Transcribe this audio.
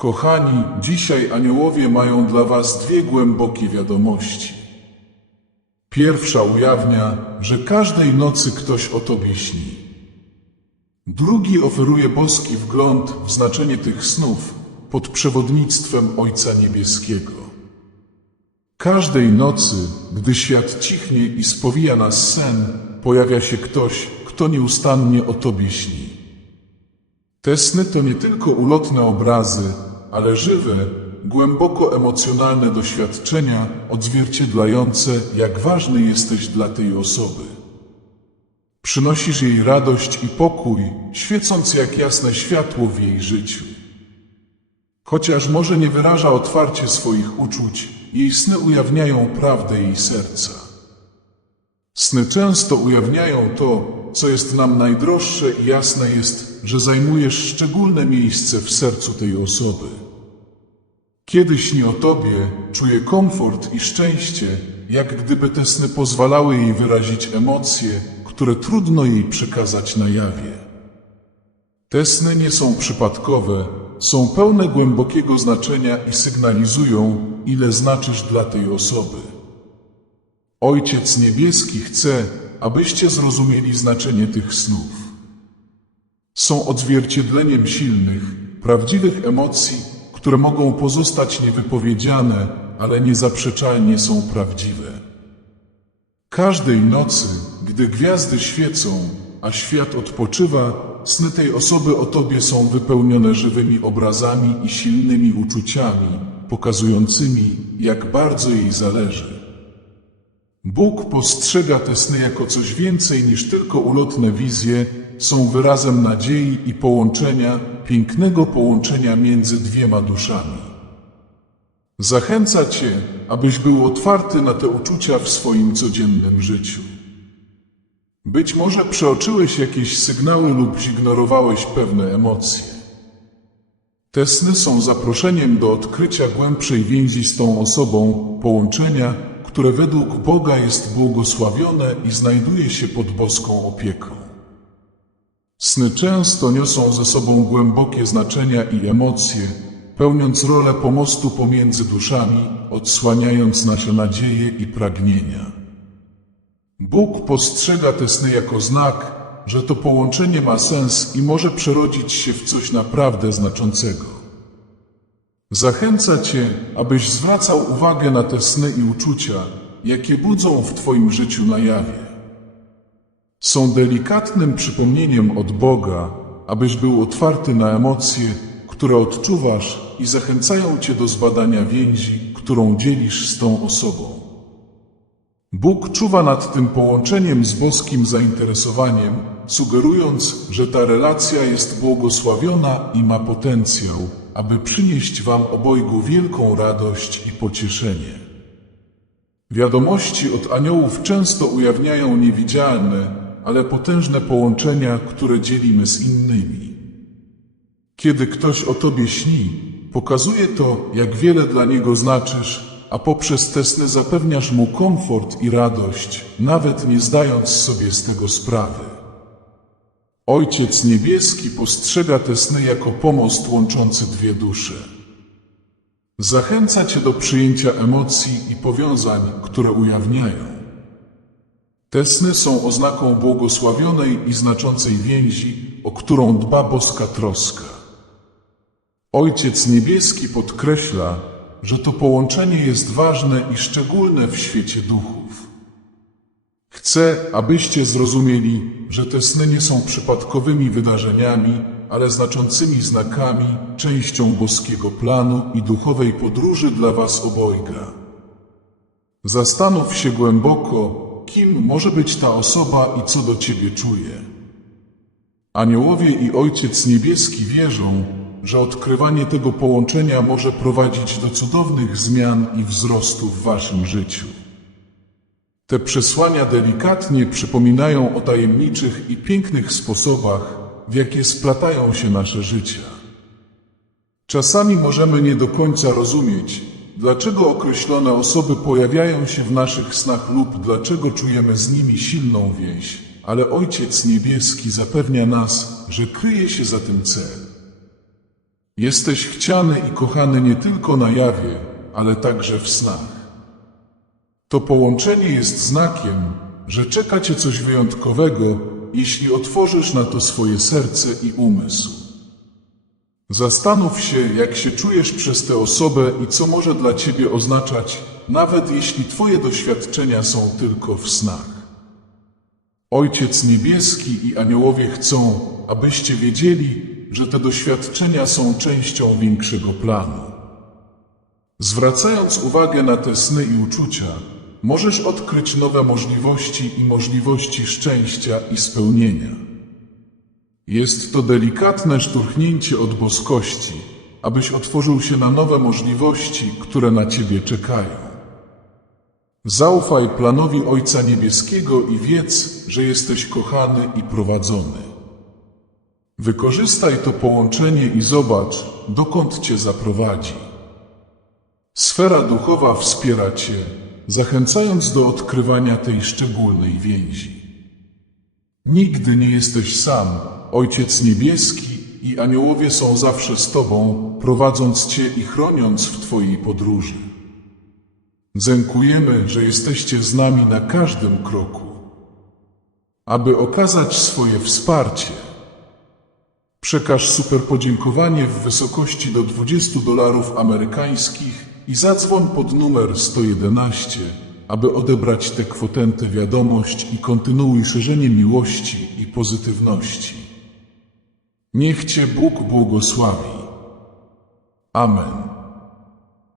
Kochani, dzisiaj aniołowie mają dla Was dwie głębokie wiadomości. Pierwsza ujawnia, że każdej nocy ktoś o Tobie śni. Drugi oferuje boski wgląd w znaczenie tych snów pod przewodnictwem Ojca Niebieskiego. Każdej nocy, gdy świat cichnie i spowija nas sen, pojawia się ktoś, kto nieustannie o Tobie śni. Te sny to nie tylko ulotne obrazy, ale żywe, głęboko emocjonalne doświadczenia odzwierciedlające, jak ważny jesteś dla tej osoby. Przynosisz jej radość i pokój, świecąc jak jasne światło w jej życiu. Chociaż może nie wyraża otwarcie swoich uczuć, jej sny ujawniają prawdę jej serca. Sny często ujawniają to, co jest nam najdroższe i jasne jest, że zajmujesz szczególne miejsce w sercu tej osoby. Kiedy śni o Tobie, czuje komfort i szczęście, jak gdyby te sny pozwalały jej wyrazić emocje, które trudno jej przekazać na jawie. Te sny nie są przypadkowe, są pełne głębokiego znaczenia i sygnalizują, ile znaczysz dla tej osoby. Ojciec Niebieski chce, abyście zrozumieli znaczenie tych snów. Są odzwierciedleniem silnych, prawdziwych emocji, które mogą pozostać niewypowiedziane, ale niezaprzeczalnie są prawdziwe. Każdej nocy, gdy gwiazdy świecą, a świat odpoczywa, sny tej osoby o tobie są wypełnione żywymi obrazami i silnymi uczuciami, pokazującymi, jak bardzo jej zależy. Bóg postrzega te sny jako coś więcej niż tylko ulotne wizje, są wyrazem nadziei i połączenia, pięknego połączenia między dwiema duszami. Zachęca Cię, abyś był otwarty na te uczucia w swoim codziennym życiu. Być może przeoczyłeś jakieś sygnały lub zignorowałeś pewne emocje. Te sny są zaproszeniem do odkrycia głębszej więzi z tą osobą, połączenia, które według Boga jest błogosławione i znajduje się pod boską opieką. Sny często niosą ze sobą głębokie znaczenia i emocje, pełniąc rolę pomostu pomiędzy duszami, odsłaniając nasze nadzieje i pragnienia. Bóg postrzega te sny jako znak, że to połączenie ma sens i może przerodzić się w coś naprawdę znaczącego. Zachęca Cię, abyś zwracał uwagę na te sny i uczucia, jakie budzą w Twoim życiu na jawie. Są delikatnym przypomnieniem od Boga, abyś był otwarty na emocje, które odczuwasz i zachęcają Cię do zbadania więzi, którą dzielisz z tą osobą. Bóg czuwa nad tym połączeniem z boskim zainteresowaniem, sugerując, że ta relacja jest błogosławiona i ma potencjał, aby przynieść Wam obojgu wielką radość i pocieszenie. Wiadomości od aniołów często ujawniają niewidzialne, ale potężne połączenia, które dzielimy z innymi. Kiedy ktoś o Tobie śni, pokazuje to, jak wiele dla niego znaczysz, a poprzez te sny zapewniasz mu komfort i radość, nawet nie zdając sobie z tego sprawy. Ojciec Niebieski postrzega te sny jako pomost łączący dwie dusze. Zachęca Cię do przyjęcia emocji i powiązań, które ujawniają. Te sny są oznaką błogosławionej i znaczącej więzi, o którą dba boska troska. Ojciec Niebieski podkreśla, że to połączenie jest ważne i szczególne w świecie duchów. Chcę, abyście zrozumieli, że te sny nie są przypadkowymi wydarzeniami, ale znaczącymi znakami, częścią boskiego planu i duchowej podróży dla Was obojga. Zastanów się głęboko, kim może być ta osoba i co do Ciebie czuje. Aniołowie i Ojciec Niebieski wierzą, że odkrywanie tego połączenia może prowadzić do cudownych zmian i wzrostu w Waszym życiu. Te przesłania delikatnie przypominają o tajemniczych i pięknych sposobach, w jakie splatają się nasze życia. Czasami możemy nie do końca rozumieć, dlaczego określone osoby pojawiają się w naszych snach lub dlaczego czujemy z nimi silną więź, ale Ojciec Niebieski zapewnia nas, że kryje się za tym cel. Jesteś chciany i kochany nie tylko na jawie, ale także w snach. To połączenie jest znakiem, że czeka cię coś wyjątkowego, jeśli otworzysz na to swoje serce i umysł. Zastanów się, jak się czujesz przez tę osobę i co może dla ciebie oznaczać, nawet jeśli twoje doświadczenia są tylko w snach. Ojciec Niebieski i aniołowie chcą, abyście wiedzieli, że te doświadczenia są częścią większego planu. Zwracając uwagę na te sny i uczucia, możesz odkryć nowe możliwości i możliwości szczęścia i spełnienia. Jest to delikatne szturchnięcie od boskości, abyś otworzył się na nowe możliwości, które na ciebie czekają. Zaufaj planowi Ojca Niebieskiego i wiedz, że jesteś kochany i prowadzony. Wykorzystaj to połączenie i zobacz, dokąd cię zaprowadzi. Sfera duchowa wspiera cię, zachęcając do odkrywania tej szczególnej więzi. Nigdy nie jesteś sam. Ojciec Niebieski i aniołowie są zawsze z Tobą, prowadząc Cię i chroniąc w Twojej podróży. Dziękujemy, że jesteście z nami na każdym kroku. Aby okazać swoje wsparcie, przekaż super podziękowanie w wysokości do 20 dolarów amerykańskich i zadzwoń pod numer 111, aby odebrać tę kwotentę wiadomość i kontynuuj szerzenie miłości i pozytywności. Niech Cię Bóg błogosławi. Amen.